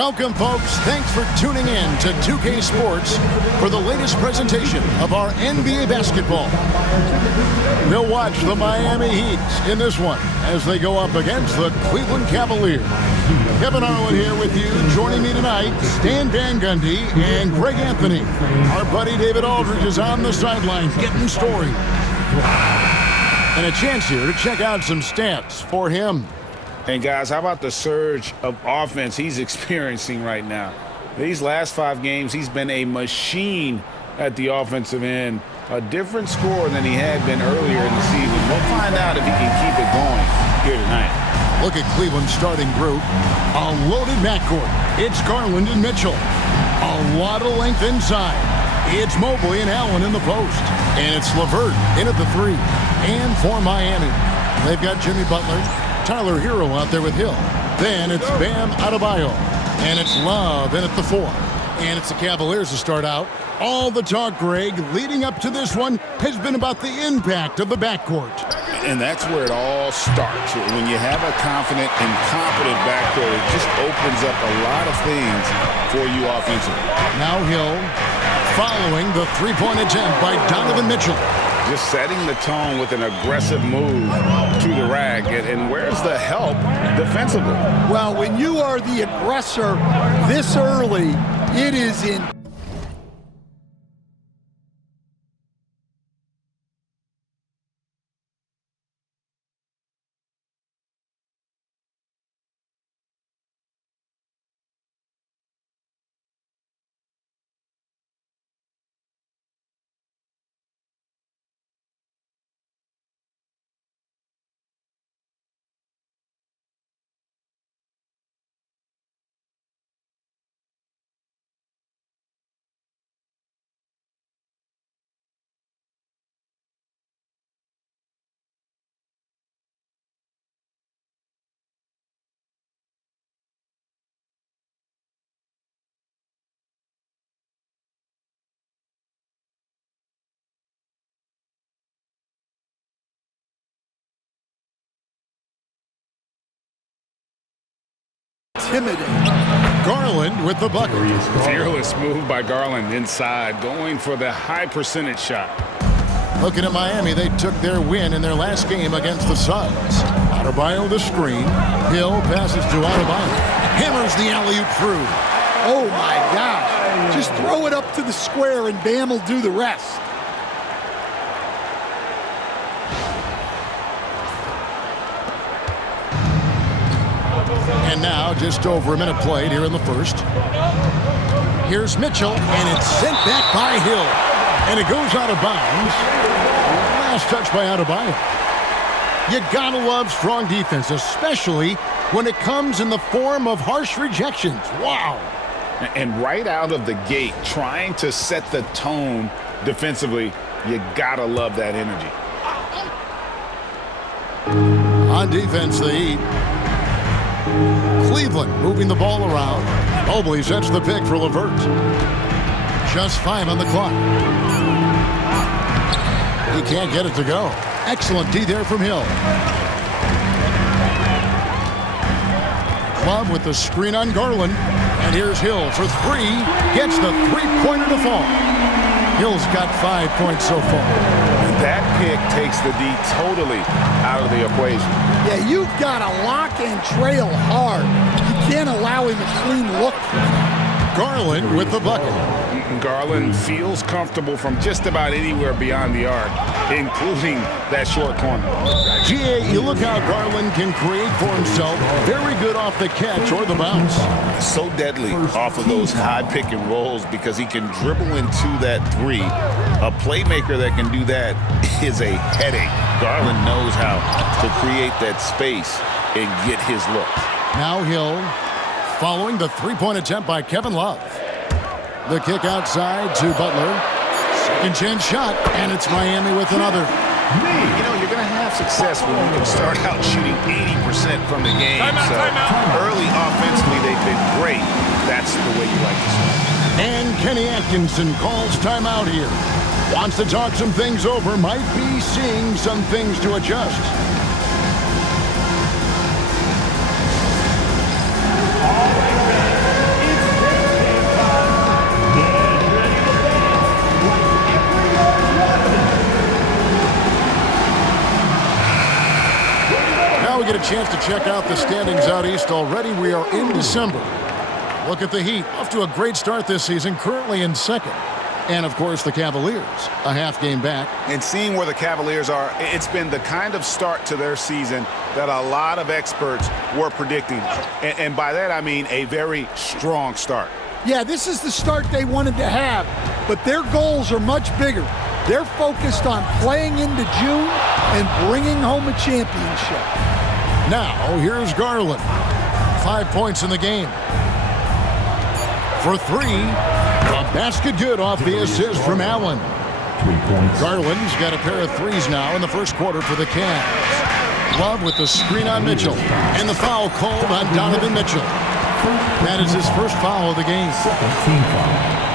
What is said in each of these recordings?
Welcome, folks. Thanks for tuning in to 2K Sports for the latest presentation of our NBA basketball. We'll watch the Miami Heat in this one as they go up against the Cleveland Cavaliers. Kevin Harlan here with you. Joining me tonight, Stan Van Gundy and Greg Anthony. Our buddy David Aldridge is on the sideline getting story. And a chance here to check out some stats for him. And guys, how about the surge of offense he's experiencing right now? These last 5 games, he's been a machine at the offensive end. A different score than he had been earlier in the season. We'll find out if he can keep it going here tonight. Look at Cleveland's starting group. A loaded backcourt. It's Garland and Mitchell. A lot of length inside. It's Mobley and Allen in the post. And it's LeVert in at the 3. And for Miami, they've got Jimmy Butler, Tyler Hero out there with Hill. Then it's Bam Adebayo. And it's Love in at the 4. And it's the Cavaliers to start out. All the talk, Greg, leading up to this one has been about the impact of the backcourt. And that's where it all starts. When you have a confident and competent backcourt, it just opens up a lot of things for you offensively. Now Hill following the three-point attempt by Donovan Mitchell. Just setting the tone with an aggressive move to the rack. And where's the help defensively? Well, when you are the aggressor this early, it is in. Intimidating. Garland with the bucket. Fearless move by Garland inside, going for the high percentage shot. Looking at Miami, they took their win in their last game against the Suns. Adebayo the screen. Hill passes to Adebayo. Hammers the alley-oop through. Oh, my gosh. Just throw it up to the square and Bam will do the rest. And now, just over a minute played here in the first. Here's Mitchell, and it's sent back by Hill. And it goes out of bounds. Last touch by Adebayo. You gotta love strong defense, especially when it comes in the form of harsh rejections. Wow. And right out of the gate, trying to set the tone defensively, you gotta love that energy. On defense, the Heat. Cleveland moving the ball around. Mobley sets the pick for LeVert. Just 5 on the clock. He can't get it to go. Excellent D there from Hill. Club with the screen on Garland. And here's Hill for 3. Gets the three-pointer to fall. Hill's got 5 points so far. That pick takes the D totally out of the equation. Yeah, you've got to lock and trail hard. You can't allow him a clean look. Garland with the bucket. Garland feels comfortable from just about anywhere beyond the arc, including that short corner. GA, you look how Garland can create for himself. Very good off the catch or the bounce. So deadly off of those high pick and rolls because he can dribble into that 3. A playmaker that can do that is a headache. Garland knows how to create that space and get his look. Now Hill following the three-point attempt by Kevin Love. The kick outside to Butler. Second chance shot, and it's Miami with another. You know, you're going to have success when you can start out shooting 80% from the game. Timeout. Early offensively, they've been great. That's the way you like to start. And Kenny Atkinson calls timeout here. Wants to talk some things over. Might be seeing some things to adjust. chance to check out the standings out east already. We are in December. Look at the Heat. Off to a great start this season, currently in second. And, of course, the Cavaliers, a half game back. And seeing where the Cavaliers are, it's been the kind of start to their season that a lot of experts were predicting. And by that, I mean a very strong start. Yeah, this is the start they wanted to have, but their goals are much bigger. They're focused on playing into June and bringing home a championship. Now, here's Garland. 5 points in the game. For three, a basket good off the assist from Allen. 3 points. Garland's got a pair of threes now in the first quarter for the Cavs. Love with the screen on Mitchell. And the foul called on Donovan Mitchell. That is his first foul of the game. Team foul.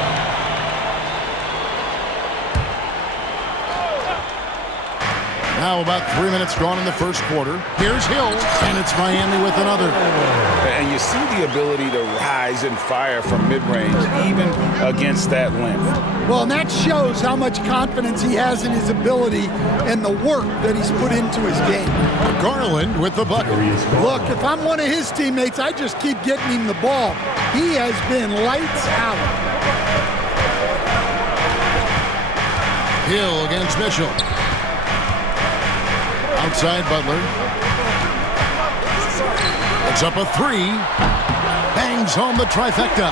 Now about 3 minutes gone in the first quarter. Here's Hill, and it's Miami with another. And you see the ability to rise and fire from mid-range, even against that length. Well, and that shows how much confidence he has in his ability and the work that he's put into his game. Garland with the bucket. Look, if I'm one of his teammates, I just keep getting him the ball. He has been lights out. Hill against Mitchell. Outside Butler. It's up a three. Bangs home the trifecta.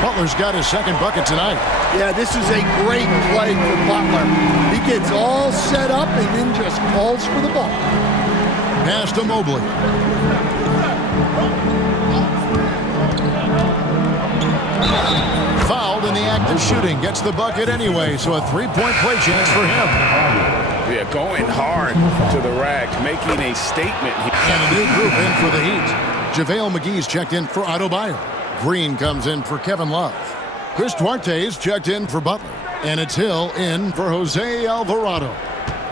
Butler's got his second bucket tonight. Yeah, this is a great play for Butler. He gets all set up and then just calls for the ball. Pass to Mobley. Fouled in the act of shooting. Gets the bucket anyway, so a three-point play chance for him. Yeah, going hard to the rack, making a statement. And a new group in for the Heat. JaVale McGee's checked in for Adebayo. Green comes in for Kevin Love. Chris Duarte's checked in for Butler. And it's Hill in for Jose Alvarado.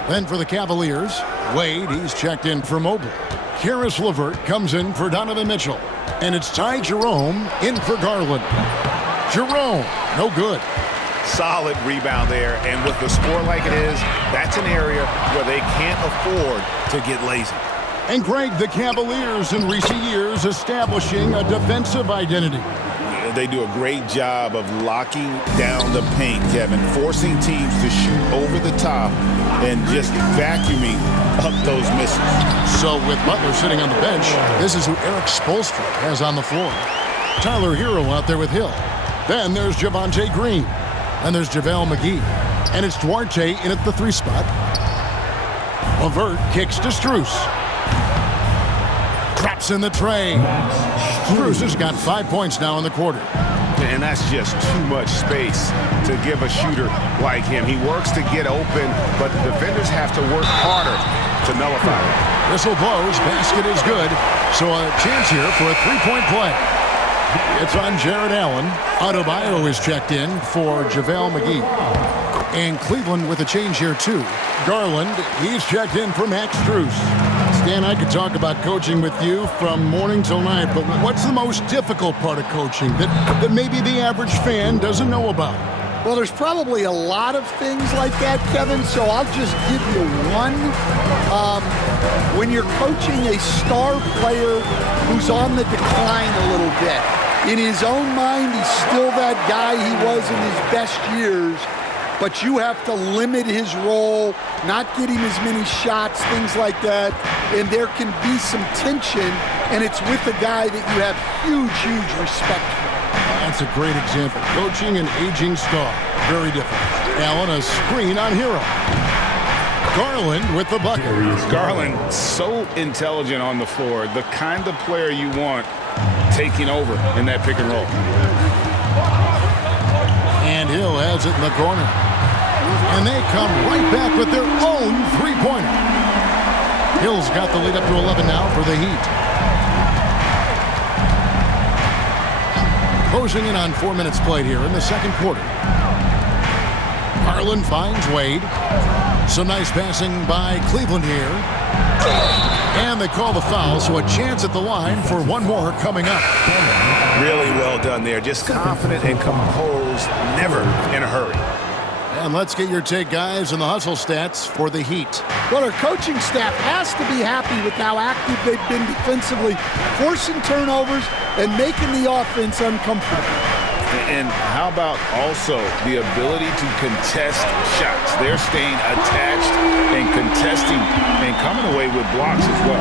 Then for the Cavaliers, Wade, he's checked in for Mobley. Karis LeVert comes in for Donovan Mitchell. And it's Ty Jerome in for Garland. Jerome, no good. Solid rebound there, and with the score like it is, that's an area where they can't afford to get lazy. And Greg, the Cavaliers in recent years establishing a defensive identity. They do a great job of locking down the paint, Kevin, forcing teams to shoot over the top and just vacuuming up those misses. So with Butler sitting on the bench, this is who Eric Spoelstra has on the floor. Tyler Hero out there with Hill. Then there's Javonte Green. And there's JaVale McGee. And it's Duarte in at the three spot. LeVert kicks to Strus. Drops in the tray. Strus has got 5 points now in the quarter. And that's just too much space to give a shooter like him. He works to get open, but the defenders have to work harder to nullify it. Whistle blows. Basket is good. So a chance here for a three-point play. It's on Jared Allen. Adebayo is checked in for JaVale McGee. And Cleveland with a change here, too. Garland, he's checked in for Max Strus. Stan, I could talk about coaching with you from morning till night, but what's the most difficult part of coaching that maybe the average fan doesn't know about? Well, there's probably a lot of things like that, Kevin, so I'll just give you one. When you're coaching a star player who's on the decline a little bit, in his own mind, he's still that guy he was in his best years, but you have to limit his role, not get him as many shots, things like that, and there can be some tension, and it's with a guy that you have huge respect for. That's a great example. Coaching an aging star. Very different. Allen, a screen on Hero. Garland with the bucket. Garland, so intelligent on the floor. The kind of player you want taking over in that pick and roll. And Hill has it in the corner. And they come right back with their own three-pointer. Hill's got the lead up to 11 now for the Heat. Closing in on 4 minutes played here in the second quarter. Garland finds Wade. Some nice passing by Cleveland here. And they call the foul, so a chance at the line for one more coming up. Really well done there. Just confident and composed, never in a hurry. And let's get your take, guys, on the hustle stats for the Heat. Well, our coaching staff has to be happy with how active they've been defensively, forcing turnovers and making the offense uncomfortable. And how about also the ability to contest shots? They're staying attached and contesting and coming away with blocks as well.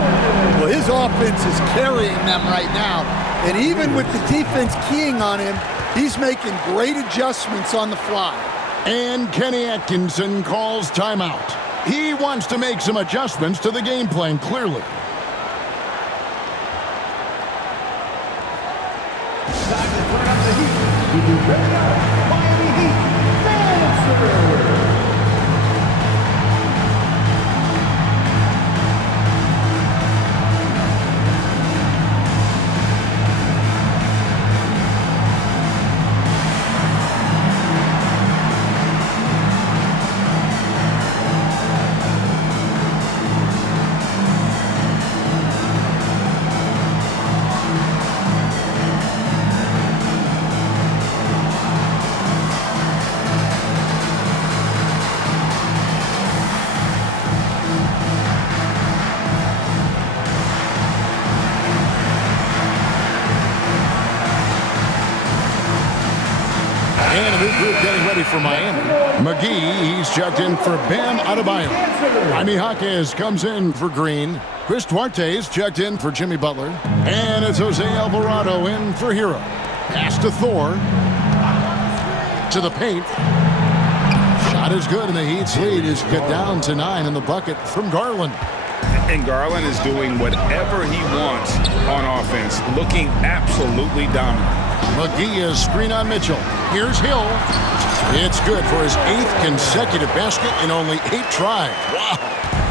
Well, his offense is carrying them right now. And even with the defense keying on him, he's making great adjustments on the fly. And Kenny Atkinson calls timeout. He wants to make some adjustments to the game plan, clearly. Miami Heat. And a new group getting ready for Miami. McGee, he's checked in for Bam Adebayo. Jaime Jaquez comes in for Green. Chris Duarte's checked in for Jimmy Butler. And it's Jose Alvarado in for Hero. Pass to Thor. To the paint. Shot is good, and the Heat's lead is cut down to 9 in the bucket from Garland. And Garland is doing whatever he wants on offense, looking absolutely dominant. McGee is screen on Mitchell. Here's Hill. It's good for his 8th consecutive basket in only 8 tries. Wow.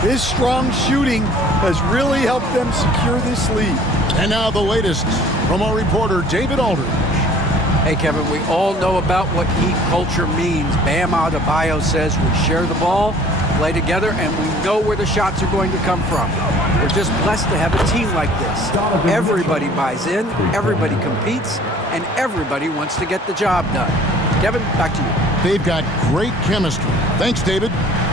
His strong shooting has really helped them secure this lead. And now the latest from our reporter, David Aldridge. Hey, Kevin, we all know about what Heat culture means. Bam Adebayo says we share the ball, play together, and we know where the shots are going to come from. We're just blessed to have a team like this. Everybody buys in, everybody competes, and everybody wants to get the job done. Kevin, back to you. They've got great chemistry. Thanks, David.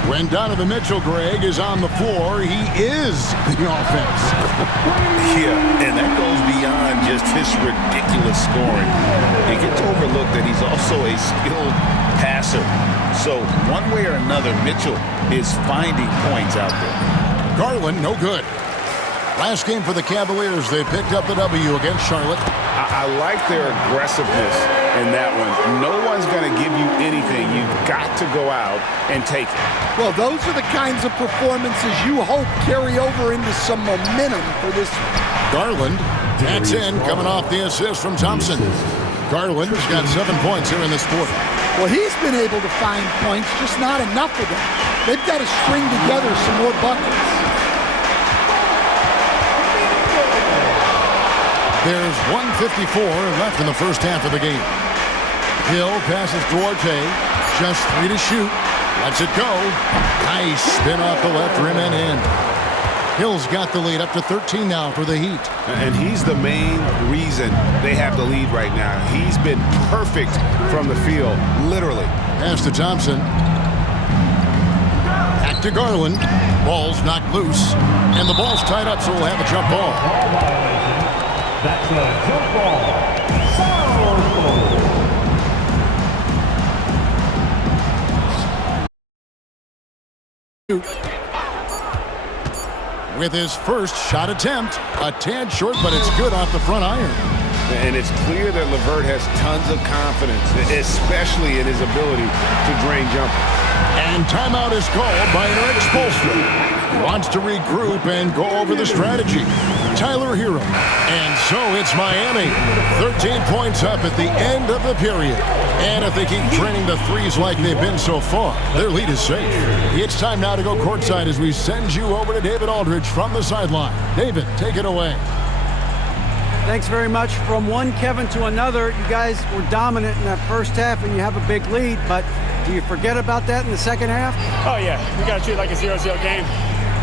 When Donovan Mitchell, Greg, is on the floor, he is the offense. Yeah, and that goes beyond just his ridiculous scoring. It gets overlooked that he's also a skilled passer. So one way or another, Mitchell is finding points out there. Garland, no good. Last game for the Cavaliers, they picked up the W against Charlotte. I like their aggressiveness in that one. No one's going to give you anything. You've got to go out and take it. Well, those are the kinds of performances you hope carry over into some momentum for this. Garland, that's in, coming off the assist from Thompson. Garland's got 7 points here in this quarter. Well, he's been able to find points, just not enough of them. They've got to string together some more buckets. There's 1:54 left in the first half of the game. Hill passes Duarte. Just 3 to shoot. Lets it go. Nice spin off the left rim and in. Hill's got the lead up to 13 now for the Heat. And he's the main reason they have the lead right now. He's been perfect from the field, literally. Pass to Thompson. Back to Garland. Ball's knocked loose. And the ball's tied up, so we'll have a jump ball. That's a jump ball. With his first shot attempt, a tad short, but it's good off the front iron. And it's clear that LeVert has tons of confidence, especially in his ability to drain jumpers. And timeout is called by Eric Spoelstra. He wants to regroup and go over the strategy. Tyler Hero. And so it's Miami. 13 points up at the end of the period. And if they keep training the threes like they've been so far, their lead is safe. It's time now to go courtside as we send you over to David Aldridge from the sideline. David, take it away. Thanks very much. From one Kevin to another, you guys were dominant in that first half and you have a big lead, but do you forget about that in the second half? Oh, yeah. We got to treat it like a 0-0 game.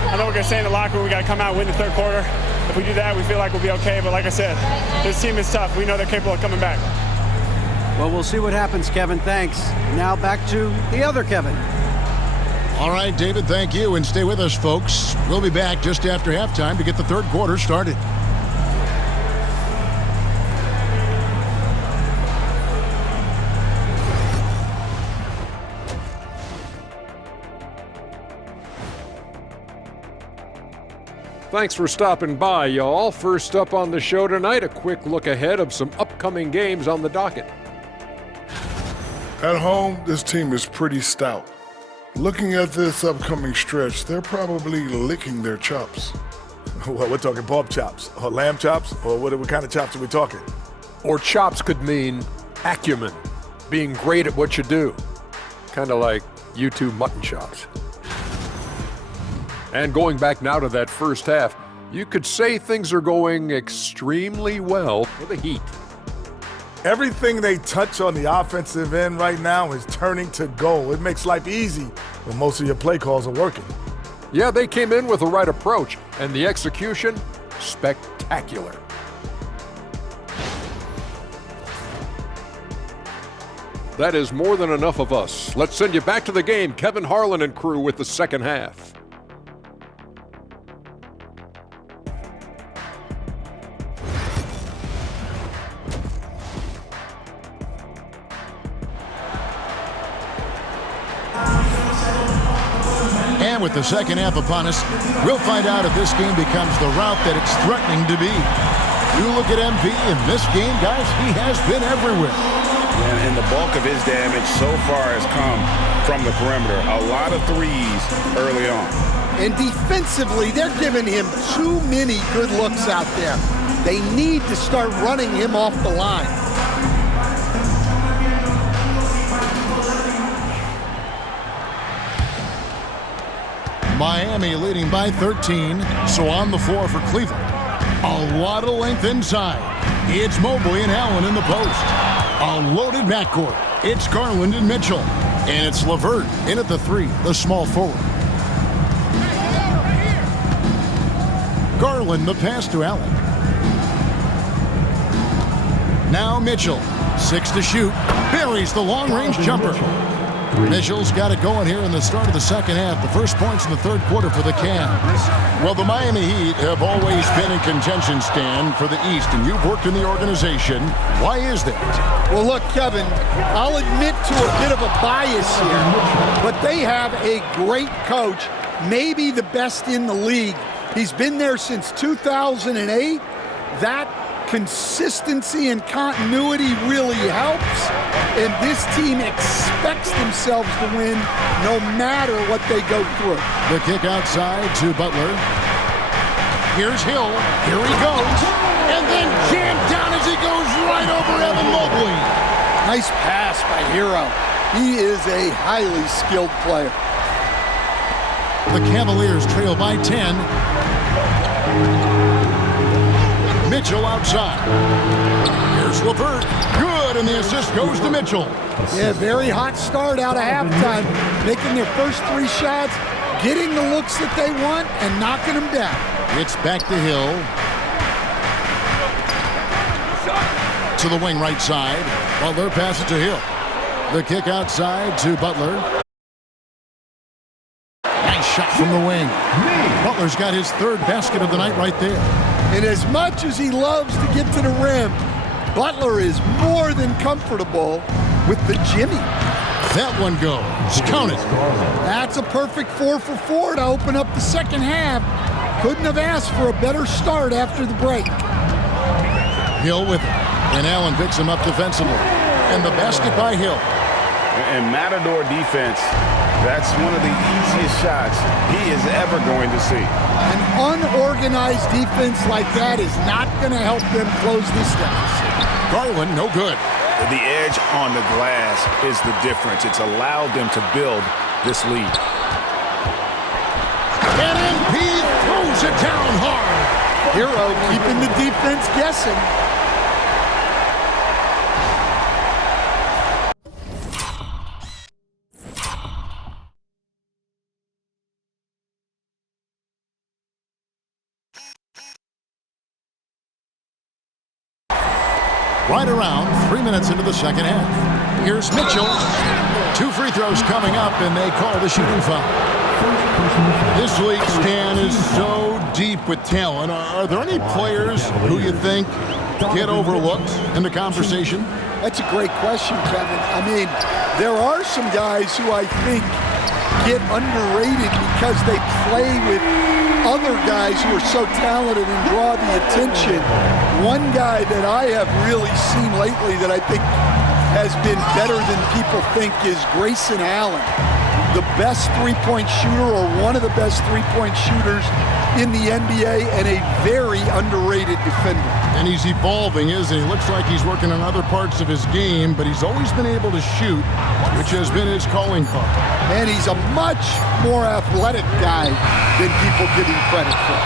I know we're going to stay in the locker room. We got to come out and win the third quarter. If we do that, we feel like we'll be okay. But like I said, this team is tough. We know they're capable of coming back. Well, we'll see what happens, Kevin. Thanks. Now back to the other Kevin. All right, David, thank you. And stay with us, folks. We'll be back just after halftime to get the third quarter started. Thanks for stopping by, y'all. First up on the show tonight, a quick look ahead of some upcoming games on the docket. At home, this team is pretty stout. Looking at this upcoming stretch, they're probably licking their chops. Well, we're talking pork chops, or lamb chops, or what kind of chops are we talking? Or chops could mean acumen, being great at what you do. Kind of like you two mutton chops. And going back now to that first half, you could say things are going extremely well for the Heat. Everything they touch on the offensive end right now is turning to goal. It makes life easy when most of your play calls are working. Yeah, they came in with the right approach, and the execution, spectacular. That is more than enough of us. Let's send you back to the game. Kevin Harlan and crew with the second half. And with the second half upon us, we'll find out if this game becomes the route that it's threatening to be. You look at MP in this game, guys, he has been everywhere. And the bulk of his damage so far has come from the perimeter. A lot of threes early on. And defensively, they're giving him too many good looks out there. They need to start running him off the line. Miami leading by 13, so on the floor for Cleveland. A lot of length inside. It's Mobley and Allen in the post. A loaded backcourt. It's Garland and Mitchell. And it's LeVert in at the three, the small forward. Garland the pass to Allen. Now Mitchell, 6 to shoot. Buries the long-range jumper. Mitchell's got it going here in the start of the second half. The first points in the third quarter for the Cavs. Well, the Miami Heat have always been in contention, Stan, for the East, and you've worked in the organization. Why is that? Well, look, Kevin, I'll admit to a bit of a bias here, but they have a great coach, maybe the best in the league. He's been there since 2008. That consistency and continuity really helps, and this team expects themselves to win no matter what they go through. The kick outside to Butler. Here's Hill. Here he goes. And then jammed down as he goes right over Evan Mobley. Nice pass by Hero. He is a highly skilled player. The Cavaliers trail by 10. Mitchell outside. Here's LeVert. Good, and the assist goes to Mitchell. Yeah, very hot start out of halftime. Making their first 3 shots, getting the looks that they want, and knocking them down. It's back to Hill. To the wing right side. Butler passes to Hill. The kick outside to Butler. Nice shot from the wing. Butler's got his 3rd basket of the night right there. And as much as he loves to get to the rim, Butler is more than comfortable with the jimmy. That one goes. Count it. That's a perfect 4 for 4 to open up the second half. Couldn't have asked for a better start after the break. Hill with it. And Allen picks him up defensively. And the basket by Hill. And Matador defense, that's one of the easiest shots he is ever going to see. An unorganized defense like that is not going to help them close this deficit. Garland, no good. The edge on the glass is the difference. It's allowed them to build this lead. And MP throws it down hard. Hero keeping the defense guessing. right around 3 minutes into the second half. Here's Mitchell. 2 free throws coming up, and they call the shooting foul. This league, Stan, is so deep with talent. Are there any players who you think get overlooked in the conversation? That's a great question, Kevin. I mean, there are some guys who I think get underrated because they play with other guys who are so talented and draw the attention. One guy that I have really seen lately that I think has been better than people think is Grayson Allen, the best three-point shooter or one of the best three-point shooters in the NBA and a very underrated defender. And he's evolving, isn't he? Looks like he's working on other parts of his game, but he's always been able to shoot, which has been his calling card. And he's a much more athletic guy than people give him credit for.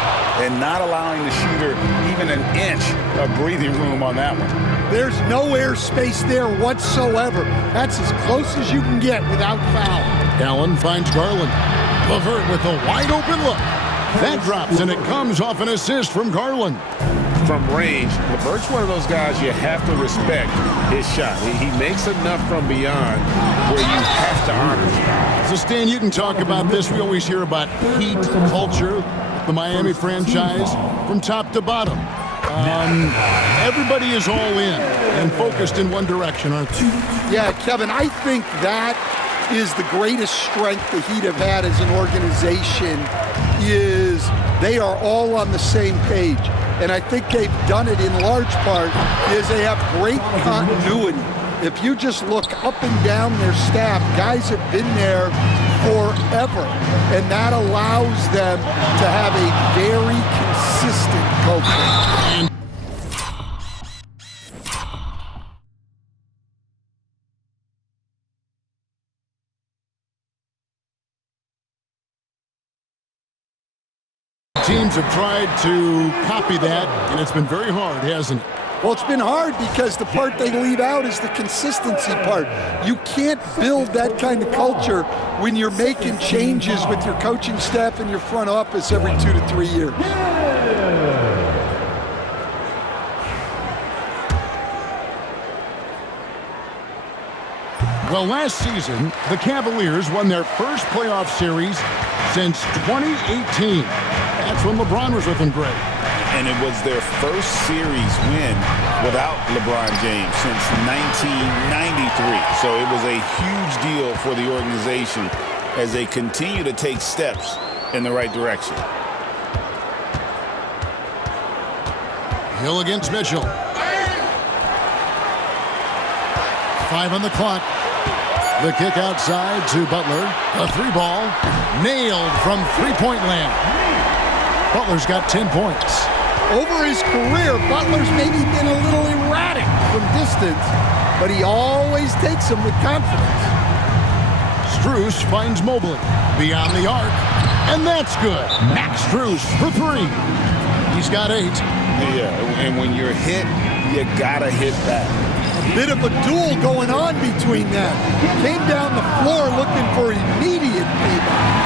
And not allowing the shooter even an inch of breathing room on that one. There's no air space there whatsoever. That's as close as you can get without foul. Allen finds Garland. LeVert with a wide open look. That drops, and it comes off an assist from Garland. From range, LeVert's one of those guys you have to respect his shot. He makes enough from beyond where you have to honor. So, Stan, you can talk about this. We always hear about heat culture, the Miami franchise, from top to bottom. Everybody is all in and focused in one direction, aren't they? Yeah, Kevin, I think that is the greatest strength the Heat have had as an organization is they are all on the same page. And I think they've done it in large part is they have great continuity. If you just look up and down their staff, guys have been there forever. And that allows them to have a very consistent culture. Teams have tried to copy that, and it's been very hard, hasn't it? Well, it's been hard because the part they leave out is the consistency part. You can't build that kind of culture when you're making changes with your coaching staff and your front office every 2 to 3 years. Well, last season, the Cavaliers won their first playoff series since 2018. That's when LeBron was with them great. And it was their first series win without LeBron James since 1993. So it was a huge deal for the organization as they continue to take steps in the right direction. Hill against Mitchell. 5 on the clock. The kick outside to Butler. A 3-ball. Nailed from three-point land. Butler's got 10 points. Over his career, Butler's maybe been a little erratic from distance, but he always takes them with confidence. Strus finds Mobley beyond the arc, and that's good. Max Strus for 3. He's got 8. Yeah, and when you're hit, you gotta hit back. A bit of a duel going on between them. Came down the floor looking for immediate payback.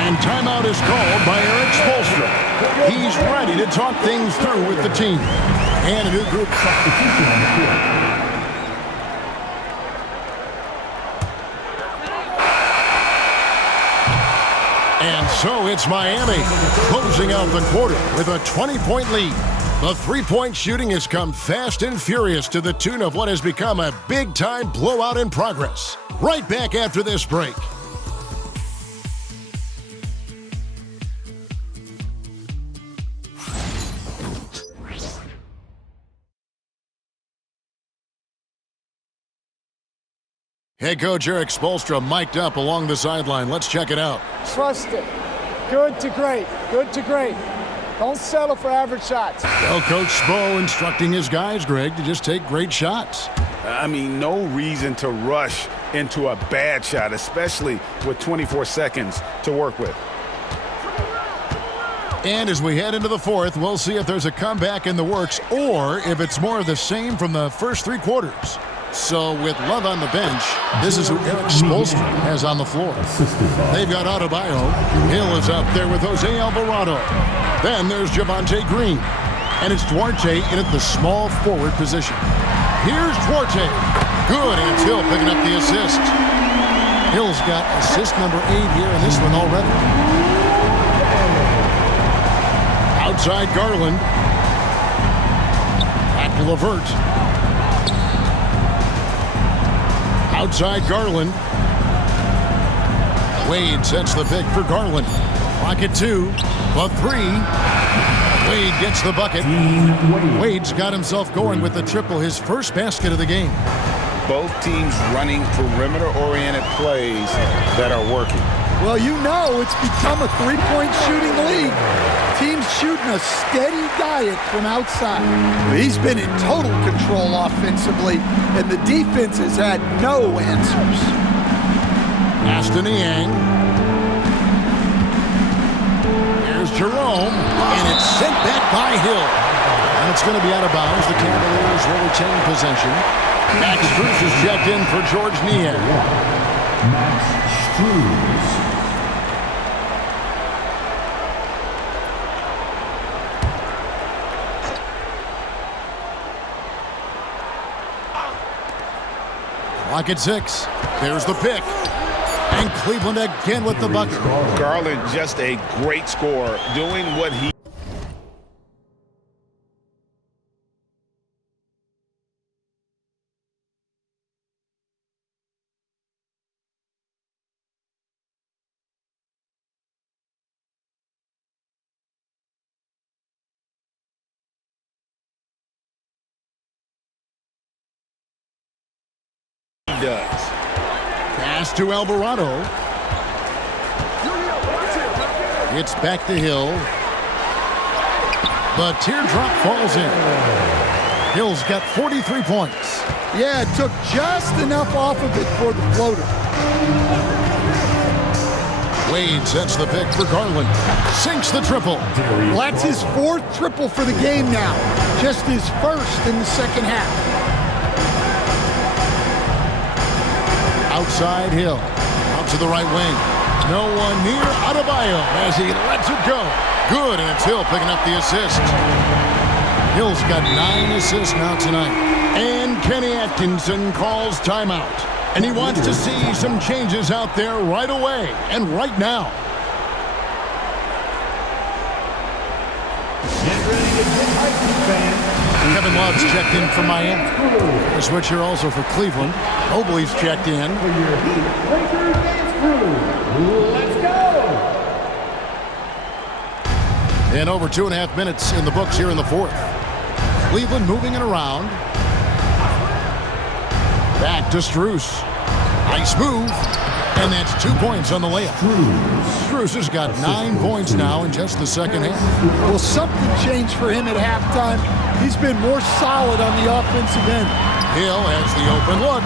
And timeout is called by Eric Spoelstra. He's ready to talk things through with the team. And a new group substitution on the field. And so it's Miami closing out the quarter with a 20-point lead. The three-point shooting has come fast and furious to the tune of what has become a big-time blowout in progress. Right back after this break. Head coach Eric Spoelstra mic'd up along the sideline. Let's check it out. Trust it. Good to great. Good to great. Don't settle for average shots. Well, Coach Spo instructing his guys, Greg, to just take great shots. I mean, no reason to rush into a bad shot, especially with 24 seconds to work with. And as we head into the fourth, we'll see if there's a comeback in the works or if it's more of the same from the first 3 quarters. So with Love on the bench, this is who Eric Spoelstra has on the floor. They've got Adebayo. Hill is up there with Jose Alvarado. Then there's Javonte Green. And it's Duarte in at the small forward position. Here's Duarte. Good, and it's Hill picking up the assist. Hill's got assist number 8 here in this one already. Outside Garland. Back to LeVert. Outside Garland. Wade sets the pick for Garland. Clock at 2. The 3. Wade gets the bucket. Wade's got himself going with the triple, his first basket of the game. Both teams running perimeter-oriented plays that are working. Well, you know it's become a three-point shooting league. Teams shooting a steady diet from outside. He's been in total control offensively, and the defense has had no answers. Pass to Niang. Here's Jerome, and it's sent back by Hill. And it's going to be out of bounds. The Cavaliers will retain possession. Max Strus is checked in for George Niang. Max Strus. Clock at 6. There's the pick. And Cleveland again with the bucket. Garland, just a great scorer, doing what he... does. Pass to Alvarado. It's back to Hill. The teardrop falls in. Hill's got 43 points. Yeah, it took just enough off of it for the floater. Wade sets the pick for Garland. Sinks the triple. Well, that's his 4th triple for the game now. Just his 1st in the second half. Outside Hill. Out to the right wing. No one near Adebayo as he lets it go. Good, and it's Hill picking up the assist. Hill's got 9 assists now tonight. And Kenny Atkinson calls timeout. And he wants to see some changes out there right away and right now. Get ready to get icy, fans. Kevin Love's checked in for Miami. A switch here also for Cleveland. Mobley's checked in. For your Heat Breaker dance crew. Let's go! And over 2.5 minutes in the books here in the 4th. Cleveland moving it around. Back to Strus. Nice move. And that's 2 points on the layup. Strus has got 9 points now in just the second half. Well, something changed for him at halftime. He's been more solid on the offensive end. Hill has the open look.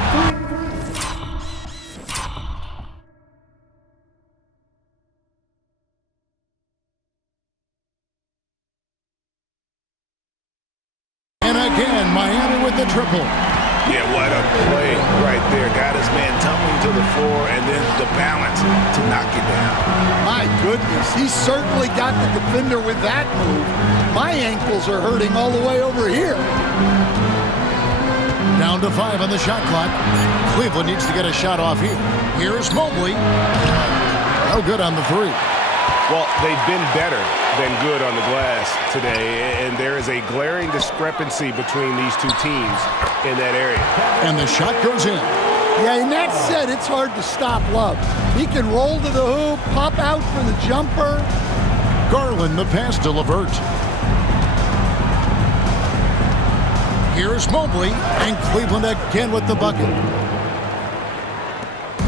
And again, Miami with the triple. Yeah, what a play right there. Got his man tumbling to the floor and then the balance to knock it down. My goodness, he certainly got the defender with that move. My ankles are hurting all the way over here. Down to 5 on the shot clock. Cleveland needs to get a shot off here. Here's Mobley. No good on the 3. Well, they've been better than good on the glass today, and there is a glaring discrepancy between these two teams in that area. And the shot goes in. Yeah, and that said, it's hard to stop Love. He can roll to the hoop, pop out for the jumper. Garland, the pass to LeVert. Here's Mobley, and Cleveland again with the bucket.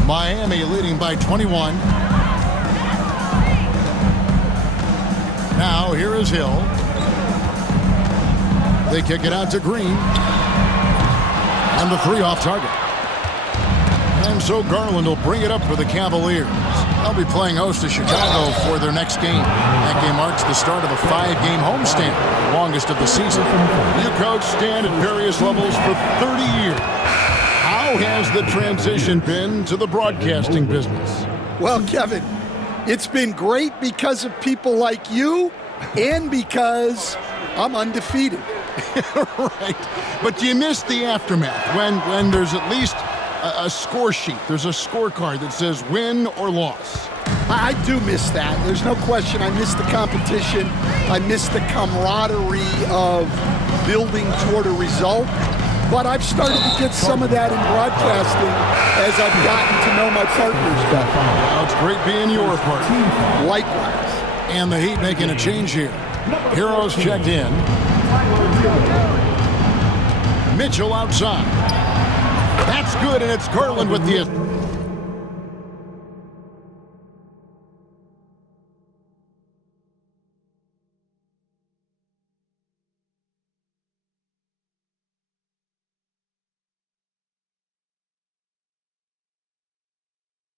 Miami leading by 21. Now, here is Hill. They kick it out to Green. And the 3 off target. And so Garland will bring it up for the Cavaliers. They'll be playing host to Chicago for their next game. That game marks the start of a 5-game homestand, the longest of the season. You coach Stan at various levels for 30 years. How has the transition been to the broadcasting business? Well, Kevin, it's been great because of people like you and because I'm undefeated. Right. But you miss the aftermath when there's at least a score sheet. There's a scorecard that says win or loss. I do miss that. There's no question. I miss the competition. I miss the camaraderie of building toward a result. But I've started to get some of that in broadcasting as I've gotten to know my partners better. Well, it's great being your partner. Likewise. And the Heat making a change here. Heroes checked in. Mitchell outside. That's good, and it's Garland with the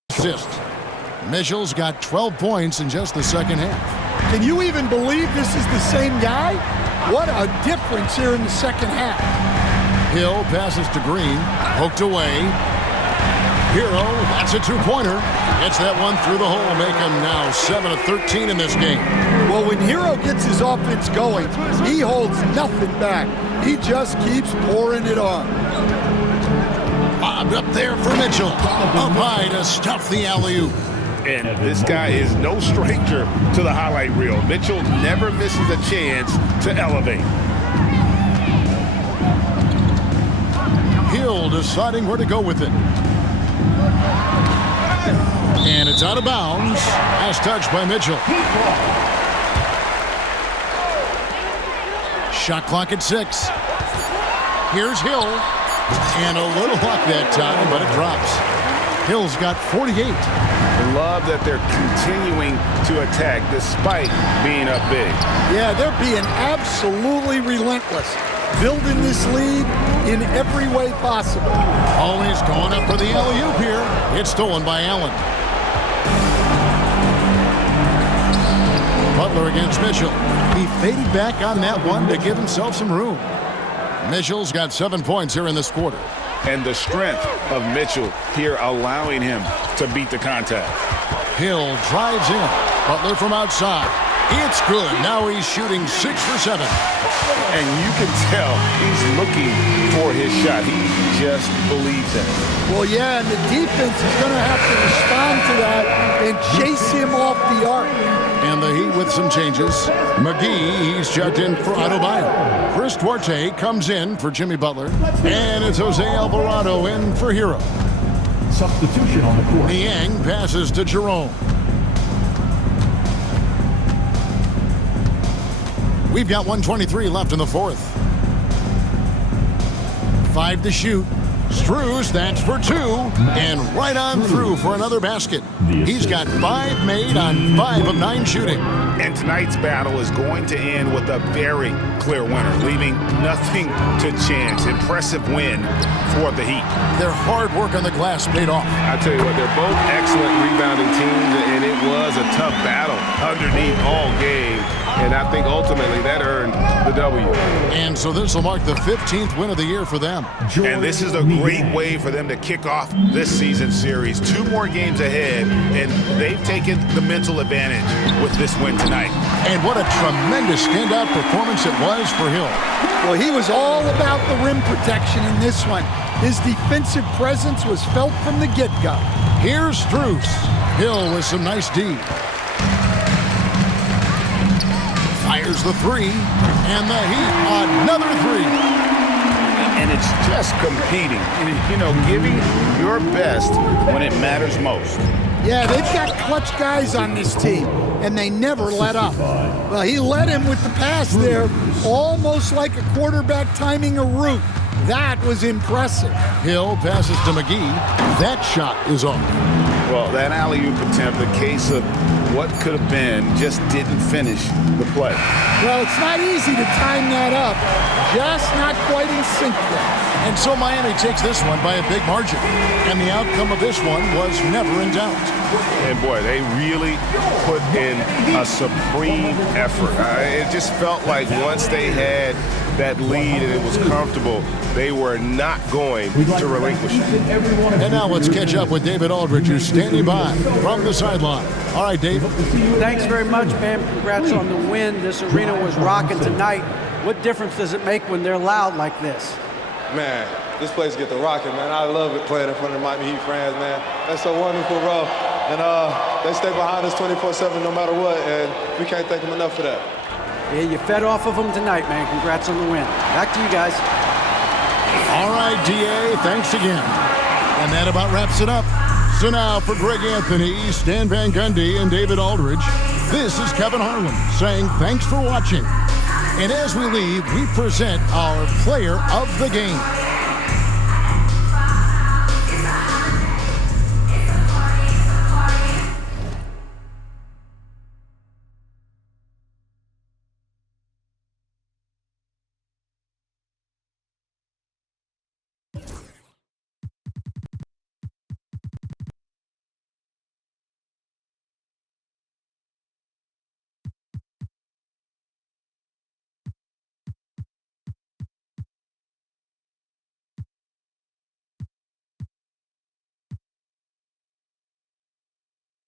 assist. Mitchell's got 12 points in just the second half. Can you even believe this is the same guy? What a difference here in the second half. Hill passes to Green, poked away. Hero, that's a two-pointer. Gets that one through the hole, make him now 7 of 13 in this game. Well, when Hero gets his offense going, he holds nothing back. He just keeps pouring it on. Bobbed up there for Mitchell. Up high to stuff the alley-oop. And this guy is no stranger to the highlight reel. Mitchell never misses a chance to elevate. Hill deciding where to go with it. And it's out of bounds. Last touch by Mitchell. Shot clock at 6. Here's Hill. And a little luck that time, but it drops. Hill's got 48. Love that they're continuing to attack despite being up big. Yeah, they're being absolutely relentless. Building this lead in every way possible. Always going up for the alley-oop here. It's stolen by Allen. Butler against Mitchell. He faded back on that one to give himself some room. Mitchell's got 7 points here in this quarter. And the strength of Mitchell here allowing him to beat the contact. Hill drives in. Butler from outside. It's good. Now he's shooting 6 for 7. And you can tell he's looking for his shot. He just believes in it. Well, yeah, and the defense is going to have to respond to that and chase him off the arc. And the Heat with some changes. McGee, he's checked in for Adebayo. Chris Duarte comes in for Jimmy Butler. And it's Jose Alvarado in for Hero. Substitution on the court. Niang passes to Jerome. We've got 1:23 left in the fourth. 5 to shoot. Strus, that's for 2. And right on through for another basket. He's got 5 made on 5 of 9 shooting. And tonight's battle is going to end with a very clear winner, leaving nothing to chance. Impressive win for the Heat. Their hard work on the glass paid off. I tell you what, they're both excellent rebounding teams, and it was a tough battle underneath all game. And I think ultimately that earned the W. And so this will mark the 15th win of the year for them. And this is a great way for them to kick off this season series. 2 more games ahead, and they've taken the mental advantage with this win tonight. And what a tremendous standout performance it was for Hill. Well, he was all about the rim protection in this one. His defensive presence was felt from the get-go. Here's Strus. Hill with some nice D. Fires the 3, and the Heat another 3. And it's just competing, you know, giving your best when it matters most. Yeah, they've got clutch guys on this team, and they never let up. Well, he led him with the pass there, almost like a quarterback timing a route. That was impressive. Hill passes to McGee. That shot is off. Well, that alley-oop attempt, the case of what could have been, just didn't finish the play. Well, it's not easy to time that up. Just not quite in sync there. And so Miami takes this one by a big margin. And the outcome of this one was never in doubt. And boy, they really put in a supreme effort. It just felt like once they had that lead and it was comfortable, they were not going to relinquish it. And now let's catch up with David Aldridge, who's standing by from the sideline. All right, Dave. Thanks very much, man. Congrats on the win. This arena was rocking tonight. What difference does it make when they're loud like this? Man, this place get the rocking, man. I love it playing in front of Miami Heat fans, man. That's so wonderful, bro. And they stay behind us 24/7 no matter what, and we can't thank them enough for that. Yeah, you fed off of them tonight, man. Congrats on the win. Back to you guys. All right, DA, thanks again. And that about wraps it up. So now for Greg Anthony, Stan Van Gundy, and David Aldridge, this is Kevin Harlan saying thanks for watching. And as we leave, we present our player of the game.